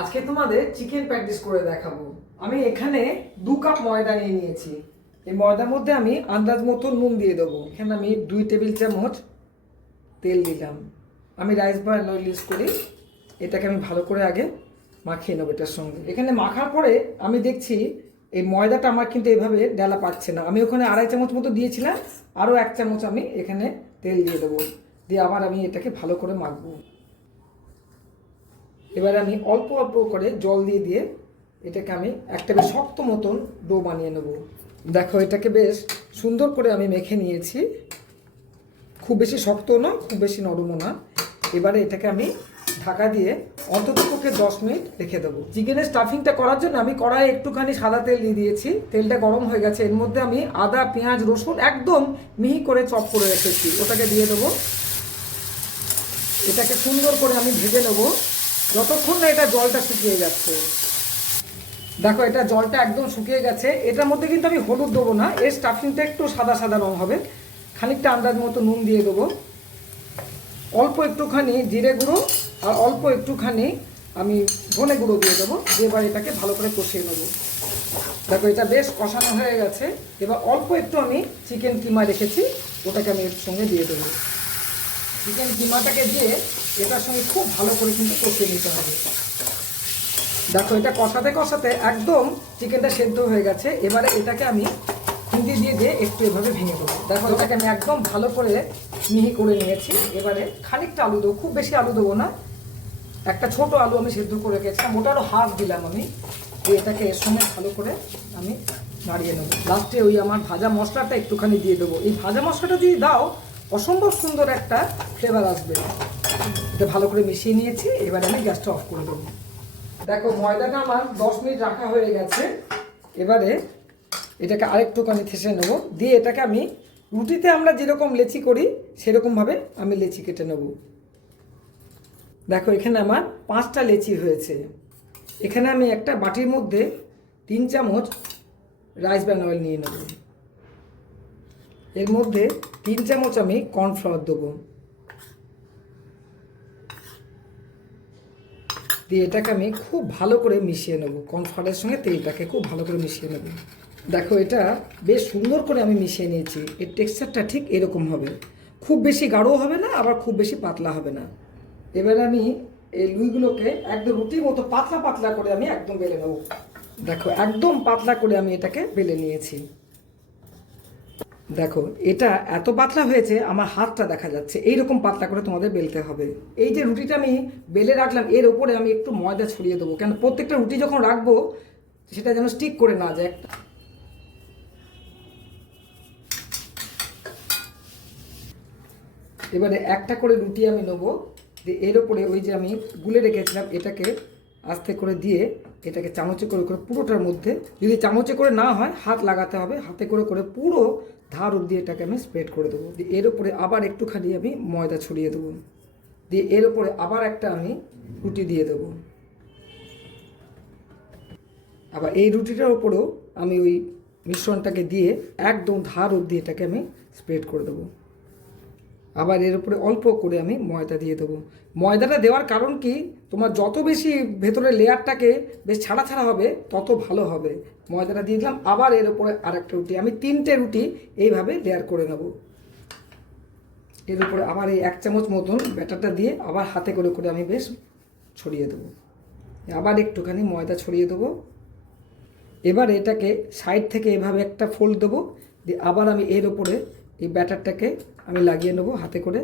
আজকে তোমাদের chicken practice করে দেখাবো। আমি এখানে 2 কাপ ময়দা নিয়ে নিয়েছি। এই ময়দার মধ্যে আমি আন্দাজ মতো নুন দিয়ে দেবো। এখানে আমি 2 টেবিল চামচ তেল দিলাম। আমি রাইস ব্রান অয়েল ইউজ করি। এটাকে আমি ভালো করে আগে মাখিয়ে নেবো এটার সঙ্গে। এখানে মাখার পরে আমি দেখছি এই ময়দাটা আমার কিন্তু এইভাবে ডেলা পাচ্ছে না। আমি ওখানে 2.5 চামচ মতো দিয়েছিলাম, আরও 1 চামচ আমি এখানে তেল দিয়ে দেবো। দিয়ে আবার আমি এটাকে ভালো করে মাখবো। এবার আমি অল্প অল্প করে জল দিয়ে দিয়ে এটাকে আমি একটা বেশ শক্ত মতন ডো বানিয়ে নেব। দেখো এটাকে বেশ সুন্দর করে আমি মেখে নিয়েছি। খুব বেশি শক্তও না, খুব বেশি নরমও না। এবারে এটাকে আমি ঢাকা দিয়ে অন্ততপক্ষে 10 মিনিট রেখে দেবো। চিকেনের স্টাফিংটা করার জন্য আমি কড়াইয়ে একটুখানি সাদা তেল দিয়ে দিয়েছি। তেলটা গরম হয়ে গেছে। এর মধ্যে আমি আদা, পেঁয়াজ, রসুন একদম মিহি করে চপ করে রেখেছি, ওটাকে দিয়ে দেবো। এটাকে সুন্দর করে আমি ভেজে নেবো যতক্ষণ না এটা জলটা শুকিয়ে যাচ্ছে। দেখো এটা জলটা একদম শুকিয়ে গেছে। এটার মধ্যে কিন্তু আমি হলুদ দেবো না, এর স্টাফিংটা একটু সাদা সাদা রং হবে। খানিকটা আন্দাজ মতো নুন দিয়ে দেবো, অল্প একটুখানি জিরে গুঁড়ো আর অল্প একটুখানি আমি ধনে গুঁড়ো দিয়ে দেবো। দিয়ে এবার এটাকে ভালো করে কষিয়ে নেবো। দেখো এটা বেশ কষানো হয়ে গেছে। এবার অল্প একটু আমি চিকেন কিমা রেখেছি, ওটাকে আমি এর সঙ্গে দিয়ে দেবো। চিকেন কিমাটাকে দিয়ে এটার সঙ্গে খুব ভালো করে কিন্তু কষিয়ে নিতে হবে। দেখো এটা কষাতে কষাতে একদম চিকেনটা সেদ্ধ হয়ে গেছে। এবারে এটাকে আমি খুন্তি দিয়ে দিয়ে একটু এভাবে ভেঙে দেবো। দেখো এটাকে আমি একদম ভালো করে মিহি করে নিয়েছি। এবারে খানিকটা আলু দেবো, খুব বেশি আলু দেবো না। একটা ছোট আলু আমি সেদ্ধ করে রেখেছিলাম, ওটারও হাফ দিলাম আমি। এটাকে এর সঙ্গে ভালো করে আমি নাড়িয়ে নেবো। লাস্টে ওই আমার ভাজা মশলাটা একটুখানি দিয়ে দেবো। এই ভাজা মশলাটা যদি দাও অসম্ভব সুন্দর একটা ফ্লেভার আসবে। এটা ভালো করে মিশিয়ে নিয়েছি। এবারে আমি গ্যাসটা অফ করে দেবো। দেখো ময়দাটা আমার 10 মিনিট রাখা হয়ে গেছে। এবারে এটাকে আরেকটুখানি থেসে নেবো। দিয়ে এটাকে আমি রুটিতে আমরা যেরকম লেচি করি সেরকমভাবে আমি লেচি কেটে নেব। দেখো এখানে আমার 5টা লেচি হয়েছে। এখানে আমি একটা বাটির মধ্যে 3 চামচ রাইস ব্রান অয়েল নিয়ে নেব। এর মধ্যে 3 চামচ আমি কর্নফ্লাওয়ার দেবো। দিয়ে এটাকে আমি খুব ভালো করে মিশিয়ে নেব। কর্নফ্লাওয়ারের সঙ্গে তেলটাকে খুব ভালো করে মিশিয়ে নেব। দেখো এটা বেশ সুন্দর করে আমি মিশিয়ে নিয়েছি। এর টেক্সচারটা ঠিক এরকম হবে, খুব বেশি গাঢ়ও হবে না, আবার খুব বেশি পাতলা হবে না। এবারে আমি এই লুইগুলোকে একদম রুটির মতো পাতলা পাতলা করে আমি একদম বেলে নেব। দেখো একদম পাতলা করে আমি এটাকে বেলে নিয়েছি। দেখো এটা এত পাতলা হয়েছে আমার হাতটা দেখা যাচ্ছে। এইরকম পাতলা করে তোমাদের বেলতে হবে। এই যে রুটিটা আমি বেলে রাখলাম এর ওপরে আমি একটু ময়দা ছড়িয়ে দেবো, কেন প্রত্যেকটা রুটি যখন রাখবো সেটা যেন স্টিক করে না যায়। এবারে একটা করে রুটি আমি নেবো। দিয়ে এর ওপরে ওই যে আমি গুলে রেখেছিলাম এটাকে আস্তে করে দিয়ে এটাকে চামচে করে করে পুরোটার মধ্যে, যদি চামচে করে না হয় হাত লাগাতে হবে, হাতে করে করে পুরো ধার অবধি এটাকে আমি স্প্রেড করে দেবো। দিয়ে এর ওপরে আবার একটুখানি আমি ময়দা ছড়িয়ে দেবো। দিয়ে এর ওপরে আবার একটা আমি রুটি দিয়ে দেবো। আবার এই রুটিটার ওপরেও আমি ওই মিশ্রণটাকে দিয়ে একদম ধার অবধি এটাকে আমি স্প্রেড করে দেবো। আবার এর উপরে অল্প করে আমি ময়দা দিয়ে দেবো। ময়দাটা দেওয়ার কারণ কি, তোমার যত বেশি ভেতরের লেয়ারটাকে বেশ ছাড়া ছাড়া হবে তত ভালো হবে। ময়দাটা দিয়ে দিলাম। আবার এর উপরে আরেকটা রুটি, আমি 3টে রুটি এইভাবে লেয়ার করে নেব। এর উপরে আবার এই 1 চামচ মতন ব্যাটারটা দিয়ে আবার হাতে করে করে আমি বেশ ছড়িয়ে দেবো। আবার একটুখানি ময়দা ছড়িয়ে দেবো। এবার এটাকে সাইড থেকে এভাবে একটা ফোল্ড দেবো। দিয়ে আবার আমি এর ওপরে এই ব্যাটারটাকে আমি লাগিয়ে নেবো হাতে করে।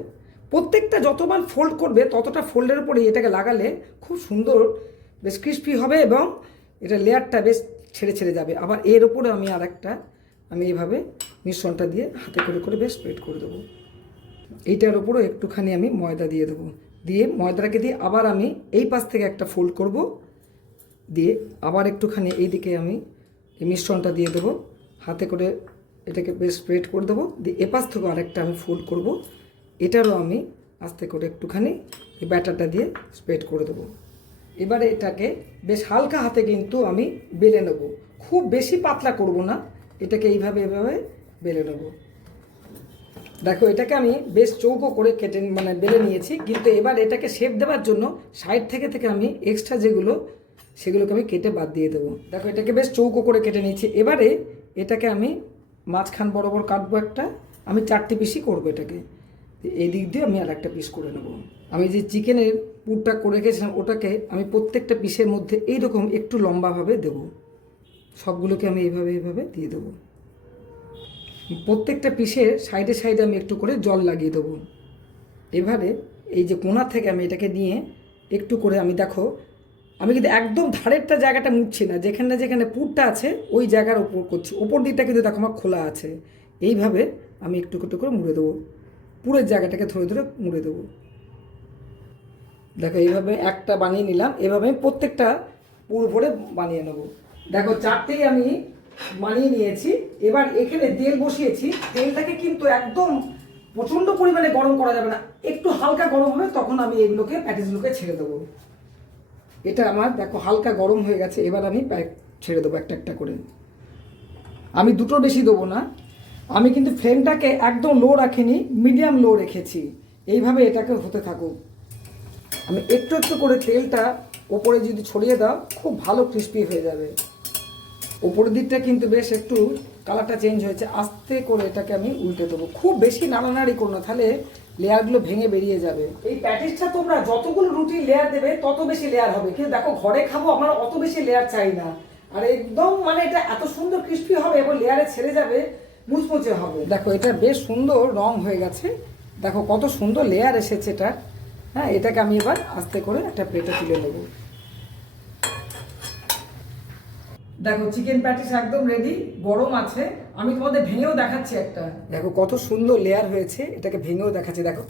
প্রত্যেকটা যতবার ফোল্ড করবে ততটা ফোল্ডের উপরে এটাকে লাগালে খুব সুন্দর বেশ ক্রিস্পি হবে এবং এটা লেয়ারটা বেশ ছেড়ে ছেড়ে যাবে। আবার এর ওপরে আমি আরেকটা আমি এইভাবে মিশ্রণটা দিয়ে হাতে করে করে বেশ স্প্রেড করে দেবো। এইটার ওপরও একটুখানি আমি ময়দা দিয়ে দেবো। দিয়ে ময়দাটাকে দিয়ে আবার আমি এই পাশ থেকে একটা ফোল্ড করব। দিয়ে আবার একটুখানি এইদিকে আমি এই মিশ্রণটা দিয়ে দেবো, হাতে করে এটাকে বেশ স্প্রেড করে দেবো। দিয়ে এপাশ থেকে আরেকটা আমি ফোল্ড করব। এটারও আমি আস্তে করে একটুখানি এই ব্যাটারটা দিয়ে স্প্রেড করে দেবো। এবারে এটাকে বেশ হালকা হাতে কিন্তু আমি বেলে নেব, খুব বেশি পাতলা করব না। এটাকে এইভাবে এভাবে বেলে নেব। দেখো এটাকে আমি বেশ চৌকো করে বেলে নিয়েছি। কিন্তু এবার এটাকে শেপ দেওয়ার জন্য সাইড থেকে থেকে আমি এক্সট্রা যেগুলো সেগুলোকে আমি কেটে বাদ দিয়ে দেবো। দেখো এটাকে বেশ চৌকো করে কেটে নিয়েছি। এবারে এটাকে আমি মাঝখান বরাবর কাটবো একটা, আমি 4টে পিসই করবো এটাকে। এই দিক দিয়ে আমি আর একটা পিস করে নেব। আমি যে চিকেনের পুরটা করে রেখেছিলাম ওটাকে আমি প্রত্যেকটা পিসের মধ্যে এইরকম একটু লম্বাভাবে দেবো। সবগুলোকে আমি এইভাবে এইভাবে দিয়ে দেবো। প্রত্যেকটা পিসের সাইডে সাইডে আমি একটু করে জল লাগিয়ে দেবো। এবারে এই যে কোণা থেকে আমি এটাকে নিয়ে একটু করে আমি দেখো আমি কিন্তু একদম ধারেরটা জায়গাটা মুছছি না, যেখানে যেখানে পুরটা আছে ওই জায়গার ওপর করছি। ওপর দিকটা কিন্তু দেখো আমার খোলা আছে। এইভাবে আমি একটু একটু করে মুড়ে দেবো, পুরের জায়গাটাকে ধরে ধরে মুড়ে দেবো। দেখো এইভাবে একটা বানিয়ে নিলাম। এভাবে প্রত্যেকটা পুর ভরে বানিয়ে নেব। দেখো 4টেই আমি বানিয়ে নিয়েছি। এবার এখানে তেল বসিয়েছি। তেলটাকে কিন্তু একদম প্রচণ্ড পরিমাণে গরম করা যাবে না, একটু হালকা গরম হবে, তখন আমি এগুলোকে প্যাটিসগুলোকে ছেড়ে দেবো। এটা আমার দেখো হালকা গরম হয়ে গেছে। এবার আমি ছেড়ে দেবো একটা একটা করে। আমি দুটো বেশি দেবো না, আমি কিন্তু ফ্লেমটাকে একদম লো রাখিনি, মিডিয়াম লো রেখেছি। এইভাবে এটাকে হতে থাকুক। আমি একটু একটু করে তেলটা ওপরে যদি ছড়িয়ে দাও খুব ভালো ক্রিস্পি হয়ে যাবে। ওপরের দিকটা কিন্তু বেশ একটু কালারটা চেঞ্জ হয়েছে। আস্তে করে এটাকে আমি উল্টে দেবো, খুব বেশি নাড়ানাড়ি করো না, তাহলে লেয়ারগুলো ভেঙে বেরিয়ে যাবে। এই প্যাটিসটা তোমরা যতগুলো রুটি লেয়ার দেবে তত বেশি লেয়ার হবে, কিন্তু দেখো ঘরে খাবো আমরা অত বেশি লেয়ার চাই না। আর একদম মানে এটা এত সুন্দর ক্রিস্পি হবে এবং লেয়ারে ছেড়ে যাবে, মুচমুচে হবে। দেখো এটা বেশ সুন্দর রং হয়ে গেছে, দেখো কত সুন্দর লেয়ার এসেছে এটা। হ্যাঁ, এটাকে আমি এবার আস্তে করে একটা প্লেটে তুলে নেব। দেখো চিকেন প্যাটিস একদম রেডি, গরম আছে। আমি তোমাদের ভেঙেও দেখাচ্ছি একটা। দেখো কত সুন্দর লেয়ার হয়েছে, এটাকে ভেঙেও দেখাচ্ছি। দেখো